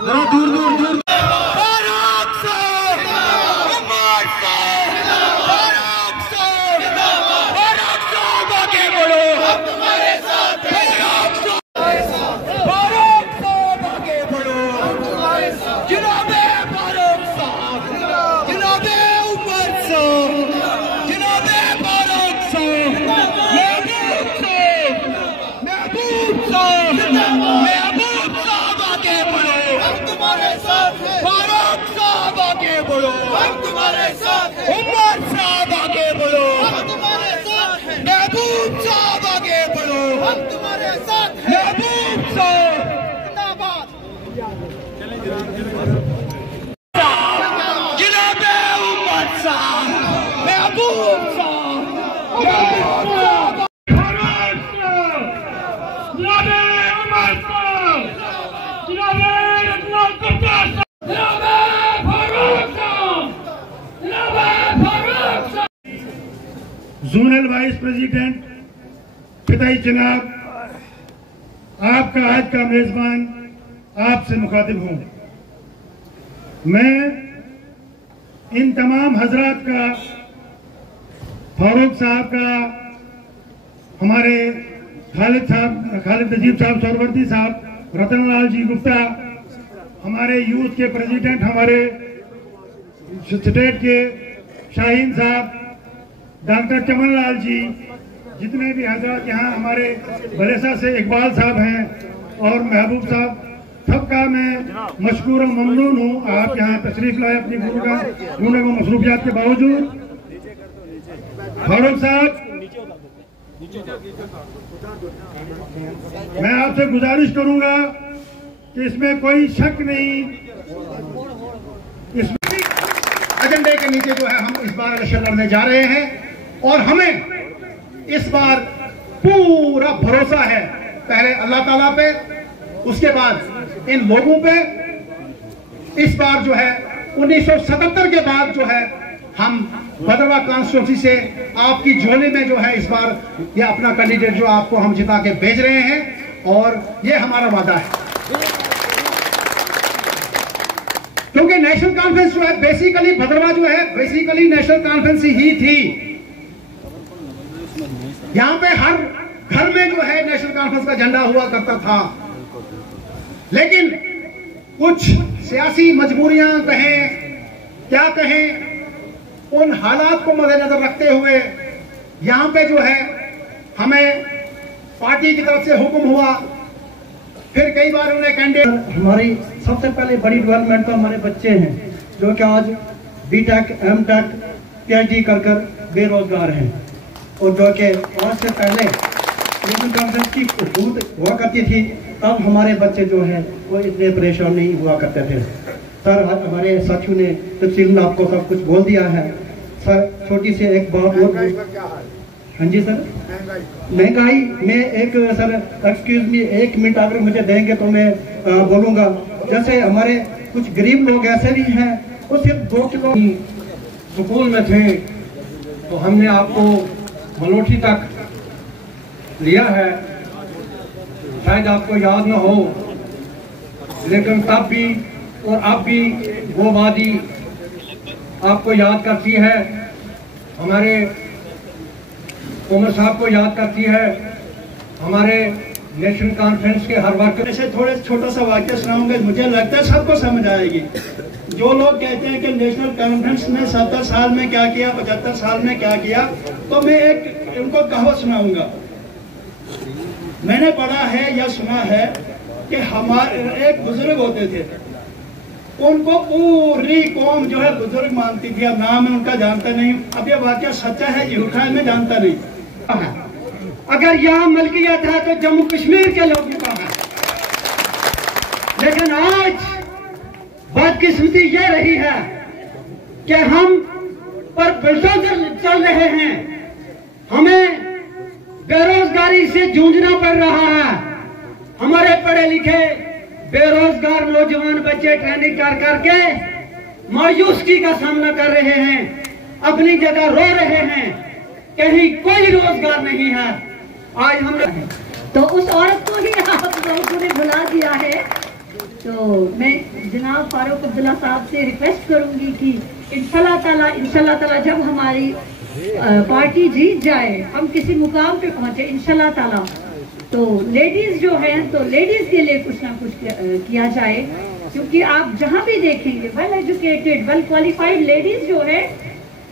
जरा दूर दूर दूर। हम तुम्हारे साथ हैं। उमर साहब आगे बढ़ो, हम तुम्हारे साथ हैं। महबूब साहब आगे बढ़ो, हम तुम्हारे साथ हैं। महबूब साहब जिंदाबाद। जनाबे उमर साहब, महबूब साहब, महबूब साहब, जनाबे उमर साहब, जनाबे रत्नाल प्रकाश, जनाबे फारूक साहब, जनाबे फारूक साहब। जोनल वाइस प्रेसिडेंट फिदाई जनाब, आपका आज का मेजबान आपसे मुखातिब हूं। मैं इन तमाम हजरात का, फारूक साहब का, हमारे खालिद नजीब साहब सोरवर्दी साहब, रतन लाल जी गुप्ता, हमारे यूथ के प्रेसिडेंट, हमारे स्टेट के शाहीन साहब, डॉक्टर चमन लाल जी, जितने भी हजरात यहाँ हमारे बलेसा से इकबाल साहब हैं और महबूब साहब, सबका मैं मशकूर और ममनून हूँ। आप यहाँ तशरीफ लाए अपनी गुने को मसरूफियात के बावजूद। फारूक साहब, मैं आपसे गुजारिश करूंगा कि इसमें कोई शक नहीं, इस एजेंडे के नीचे जो है हम इस बार इलेक्शन लड़ने जा रहे हैं और हमें इस बार पूरा भरोसा है पहले अल्लाह ताला पे, उसके बाद इन लोगों पे। इस बार जो है 1977 के बाद जो है हम भद्रवाह कॉन्स्टिट्यूंसी से आपकी झोली में जो है इस बार ये अपना कैंडिडेट जो आपको हम जिता के भेज रहे हैं और ये हमारा वादा है। क्योंकि नेशनल कॉन्फ्रेंस जो है बेसिकली भद्रवाह जो है बेसिकली नेशनल कॉन्फ्रेंस ही थी। यहां पे हर घर में जो है नेशनल कॉन्फ्रेंस का झंडा हुआ करता था, लेकिन कुछ सियासी मजबूरियां कहें क्या कहें, उन हालात को मद्देनजर रखते हुए यहां पे जो है हमें पार्टी की तरफ से हुक्म हुआ, फिर कई बार उन्हें कैंडिडेट। हमारी सबसे पहले बड़ी डेवलपमेंट तो हमारे बच्चे हैं जो कि आज बीटेक, एमटेक, पीएचडी कर बेरोजगार हैं और जो कि आज से पहले नेशनल कॉन्फ्रेंस की हुकूमत हुआ करती थी, तब हमारे बच्चे जो हैं वो इतने परेशान नहीं हुआ करते थे। सर, हमारे साथियों ने तफसील में आपको सब कुछ बोल दिया है। सर, छोटी सी एक बात और। हाँ जी सर, महंगाई में एक सर एक्सक्यूज मी, 1 मिनट अगर मुझे देंगे तो मैं बोलूँगा। जैसे हमारे कुछ गरीब लोग ऐसे भी हैं वो सिर्फ 2 किलो स्कूल में थे, तो हमने आपको मलोठी तक लिया है, शायद आपको याद न हो, लेकिन तब भी और अब भी वो वादी आपको याद करती है, हमारे उमर साहब को याद करती है, हमारे नेशनल कॉन्फ्रेंस के हर वर्कर। ऐसे थोड़े छोटा सा वाक्य सुनाऊंगा, मुझे लगता है सबको समझ आएगी। जो लोग कहते हैं कि नेशनल कॉन्फ्रेंस ने 70 साल में क्या किया, 75 साल में क्या किया, तो मैं एक उनको कहावत सुनाऊंगा। मैंने पढ़ा है या सुना है कि हमारे एक बुजुर्ग होते थे, उनको पूरी कौम जो है बुजुर्ग मानती थी। अब नाम है उनका जानता नहीं, अब ये वाक्य सच्चा है झूठा है मैं जानता नहीं। अगर यहाँ मलकियत है तो जम्मू कश्मीर के लोगों का है, लेकिन आज बदकिस्मती ये रही है कि हम पर बुलडोजर चल रहे हैं, हमें बेरोजगारी से जूझना पड़ रहा है। हमारे पढ़े लिखे बेरोजगार नौजवान बच्चे ट्रेनिंग कर करके मायूसी का सामना कर रहे हैं, अपनी जगह रो रहे हैं, कहीं कोई रोजगार नहीं है। आज हमने तो उस औरत को ही आप लोगों ने भुला दिया है तो मैं जनाब फारूक अब्दुल्ला साहब से रिक्वेस्ट करूंगी कि इंशाल्लाह ताला जब हमारी पार्टी जीत जाए, हम किसी मुकाम पे पहुंचे इंशाल्लाह ताला, तो लेडीज जो है तो लेडीज के लिए कुछ ना कुछ किया जाए, क्योंकि आप जहां भी देखेंगे well educated well qualified ladies जो है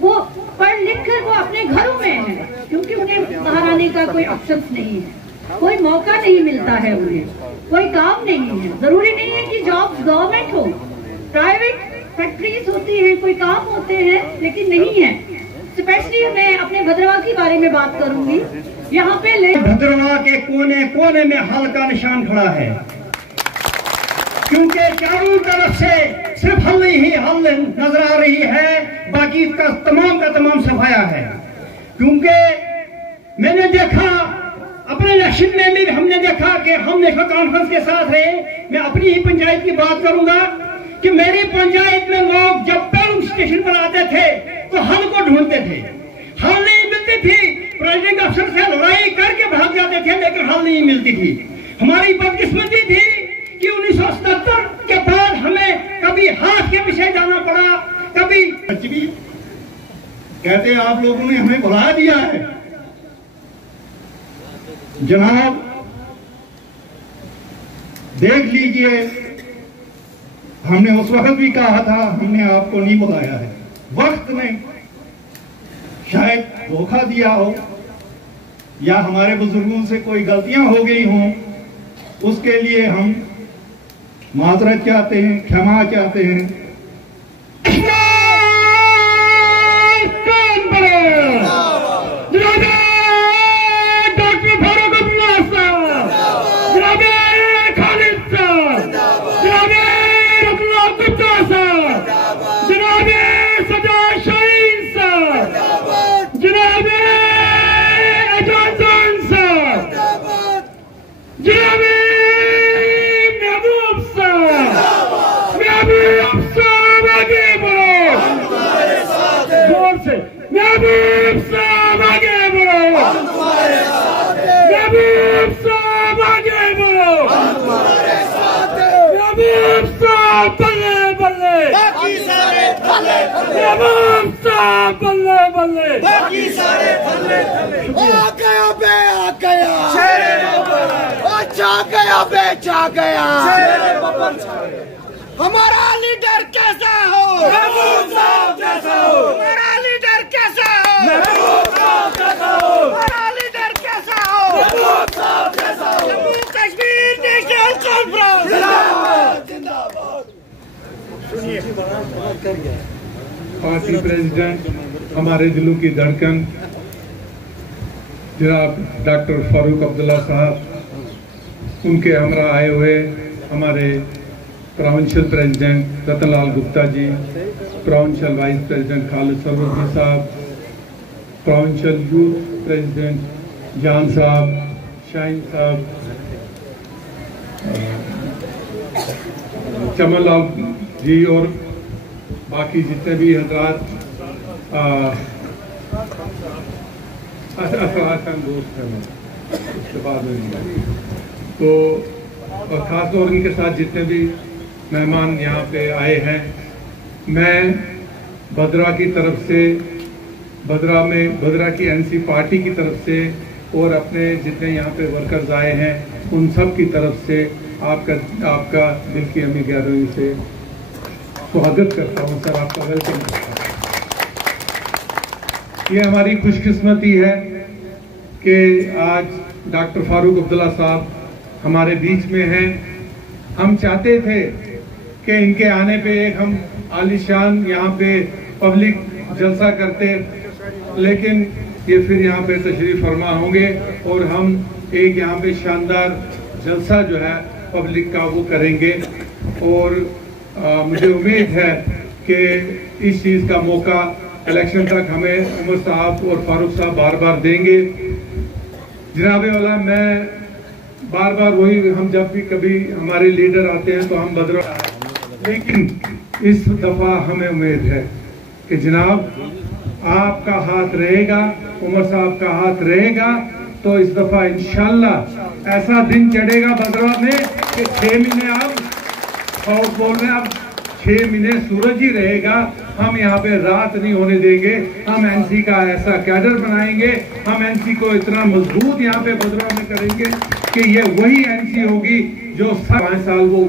वो पढ़ लिख कर वो अपने घरों में है, क्योंकि उन्हें बाहर आने का कोई ऑप्शन नहीं है, कोई मौका नहीं मिलता है, उन्हें कोई काम नहीं है। जरूरी नहीं है कि जॉब गवर्नमेंट हो, प्राइवेट फैक्ट्रीज होती हैं, कोई काम होते हैं, लेकिन नहीं है। स्पेशली मैं अपने भद्रवा के बारे में बात करूंगी। यहाँ पे भद्रवा के कोने कोने में हल का निशान खड़ा है, क्योंकि चारों तरफ से सिर्फ हल ही हल नजर आ रही है, बाकी का तमाम सफाया है। क्योंकि मैंने देखा अपने इलेक्शन में भी हमने देखा कि हम नेशनल कॉन्फ्रेंस के साथ रहे। मैं अपनी ही पंचायत की बात करूंगा कि मेरी पंचायत में लोग जब पेट्रोल स्टेशन पर आते थे तो हल को ढूंढते थे, हल नहीं मिलती थी, प्रेसिडेंट अफसर से लड़ाई करके भाग जाते थे, लेकिन हल नहीं मिलती थी। हमारी बदकिस्मती थी कि 1977 के बाद हमें कभी हाथ के पीछे जाना पड़ा, कभी कहते आप लोगों ने हमें बुला दिया है। जनाब देख लीजिए, हमने उस वक्त भी कहा था हमने आपको नहीं बुलाया है, वक्त ने शायद धोखा दिया हो या हमारे बुजुर्गों से कोई गलतियां हो गई हों, उसके लिए हम माजरत चाहते हैं, क्षमा चाहते हैं। महबूब साहब आगे बढ़ो, महबूब साहब आगे बढ़ो, महबूब साहब बल्ले बल्ले, बाकी सारे बल्ले बल्ले, महबूब साहब बल्ले बल्ले, बाकी सारे बल्ले बल्ले। आ गया बे आ गया, शेरे बब्बर चा गया बे चा गया, शेरे बब्बर छा गया। हमारा लीडर कैसा हो, महबूब साहब जैसा हो, हमारा लीडर कैसा हो, महबूब साहब जैसा हो, हमारा लीडर कैसा हो, महबूब साहब जैसा हो। जम्मू कश्मीर नेशनल कॉन्फ्रेंस जिंदाबाद जिंदाबाद। पार्टी प्रेसिडेंट, हमारे दिलों की धड़कन जनाब डॉक्टर फारूक अब्दुल्ला साहब, उनके हमरा आए हुए हमारे provincial president Ratanlal Gupta ji, provincial vice president Khalid Sarwar ji साहब, प्रोविंशियल यूथ प्रेसिडेंट जान साहब, शाहीन साहब, चमन लाल जी और बाकी जितने भी हजरात दोस्त हैं, उसके बाद तो और खास तौर इनके साथ जितने भी मेहमान यहाँ पे आए हैं, मैं भद्रा की तरफ से, भद्रा की एनसी पार्टी की तरफ से और अपने जितने यहाँ पे वर्कर्स आए हैं उन सब की तरफ से आपका दिल की अमी गहराई से स्वागत करता हूँ सर, आपका वेलकम करता हूँ। ये हमारी खुशकिस्मती है कि आज डॉक्टर फारूक अब्दुल्ला साहब हमारे बीच में हैं। हम चाहते थे कि इनके आने पे एक हम आलीशान यहाँ पे पब्लिक जलसा करते, लेकिन ये फिर यहाँ पे तशरीफ फरमा होंगे और हम एक यहाँ पे शानदार जलसा जो है पब्लिक का वो करेंगे। और मुझे उम्मीद है कि इस चीज़ का मौका इलेक्शन तक हमें उमर साहब और फारूक साहब बार बार देंगे। जनाबे वाला, मैं बार बार वही, हम जब भी कभी हमारे लीडर आते हैं तो हम भद्रा, लेकिन इस दफा हमें उम्मीद है कि जनाब आपका हाथ रहेगा, उमर साहब का हाथ रहेगा, तो इस दफा इंशाल्लाह ऐसा दिन चढ़ेगा भद्रा में कि 6 महीने आप और बोल रहे हैं अब 6 महीने सूरज ही रहेगा, हम यहाँ पे रात नहीं होने देंगे, हम एनसी का ऐसा कैडर बनाएंगे, हम एनसी को इतना मजबूत यहाँ पे बदलाव में करेंगे कि ये वही एनसी होगी जो 5 साल वो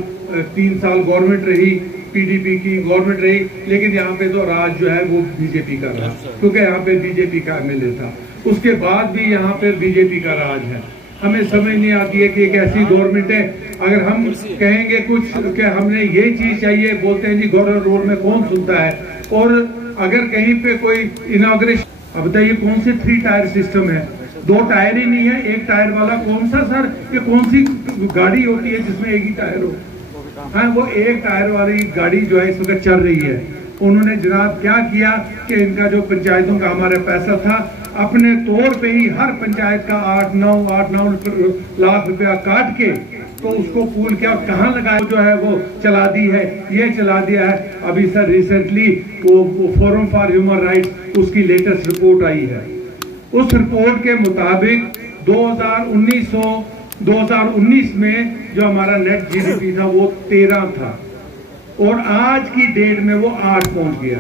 3 साल गवर्नमेंट रही, पीडीपी की गवर्नमेंट रही, लेकिन यहाँ पे तो राज जो है वो बीजेपी का रहा, क्योंकि यहाँ पे बीजेपी का एमएलए था। उसके बाद भी यहाँ पे बीजेपी का राज है। हमें समझ नहीं आती है कि एक ऐसी गवर्नमेंट है, अगर हम कहेंगे कुछ कि हमने ये चीज चाहिए, बोलते हैं जी गवर्नर रोड में कौन सुनता है। और अगर कहीं पे कोई इनॉग्रेशन, अब बताइए कौन से 3 टायर सिस्टम है, 2 टायर ही नहीं है, 1 टायर वाला कौन सा सर, ये कौन सी गाड़ी होती है जिसमें 1 ही टायर हो? हाँ, वो 1 टायर वाली गाड़ी जो है इस वक्त चल रही है। उन्होंने जनाब क्या किया कि इनका जो पंचायतों का हमारा पैसा था, अपने तौर पे ही हर पंचायत का 8-9 लाख रुपया काट के तो उसको पूल क्या कहाँ लगाया, जो है वो चला दी है, ये चला दिया है। अभी सर रिसेंटली वो फोरम फॉर ह्यूमन राइट्स उसकी लेटेस्ट रिपोर्ट आई है। उस रिपोर्ट के मुताबिक 2019 में जो हमारा नेट जीडीपी था वो 13 था और आज की डेट में वो 8 पहुंच गया,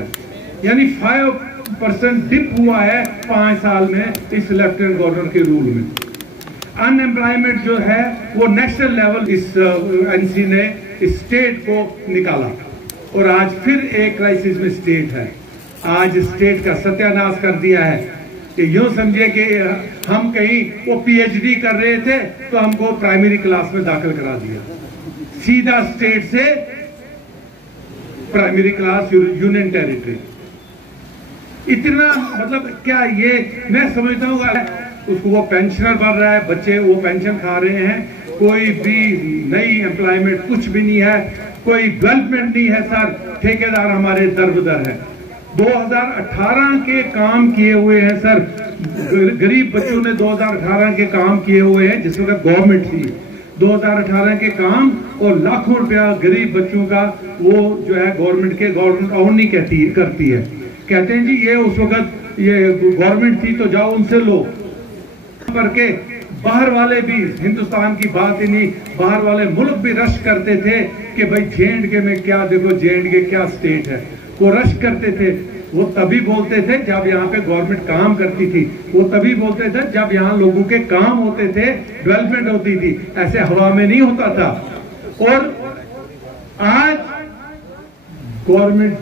यानी 5% डिप हुआ है 5 साल में इस लेफ्टिनेंट गवर्नर के रूल में। अनएम्प्लॉयमेंट जो है वो नेशनल लेवल इस एनसी ने इस स्टेट को निकाला और आज फिर एक क्राइसिस में स्टेट है। आज स्टेट का सत्यानाश कर दिया है कि यूं समझिए कि हम कहीं वो पीएचडी कर रहे थे तो हमको प्राइमरी क्लास में दाखिल करा दिया, सीधा स्टेट से प्राइमरी क्लास यूनियन टेरिटरी। इतना मतलब क्या ये मैं समझता हूँ उसको वो पेंशनर बढ़ रहा है, बच्चे वो पेंशन खा रहे हैं, कोई भी नई एम्प्लॉयमेंट कुछ भी नहीं है, कोई डेवलपमेंट नहीं है सर। ठेकेदार हमारे दरबदर है। 2018 के काम किए हुए हैं सर, गरीब बच्चों ने 2018 के काम किए हुए हैं जिसमें गवर्नमेंट थी। 2018 के काम और लाखों रुपया गरीब बच्चों का वो जो है गवर्नमेंट ऑन नहीं करती है। कहते हैं जी ये उस वक्त ये गवर्नमेंट थी तो जाओ उनसे लो करके। बाहर वाले भी, हिंदुस्तान की बात ही नहीं, बाहर वाले मुल्क भी रश करते थे कि भाई जे.एंड.के में क्या, देखो जे.एंड.के क्या स्टेट है, वो रश करते थे। वो तभी बोलते थे जब यहाँ पे गवर्नमेंट काम करती थी, वो तभी बोलते थे जब यहाँ लोगों के काम होते थे, डेवलपमेंट होती थी, ऐसे हवा में नहीं होता था। और आज गवर्नमेंट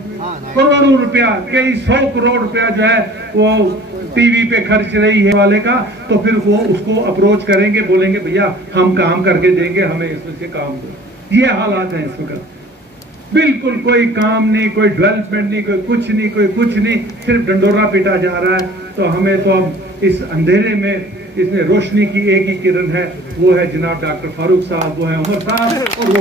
करोड़ों रुपया, कई 100 करोड़ रुपया जो है वो टीवी पे खर्च रही है वाले का, तो फिर वो उसको अप्रोच करेंगे, बोलेंगे भैया हम काम करके देंगे, हमें इसमें से काम दो। ये हालात है इस वक्त, बिल्कुल कोई काम नहीं, कोई डेवलपमेंट नहीं, कोई कुछ नहीं, सिर्फ डंडोरा पीटा जा रहा है। तो हमें तो अब इस अंधेरे में इसमें रोशनी की एक ही किरण है, वो है जनाब डॉक्टर फारूक साहब, वो है उमर साहब और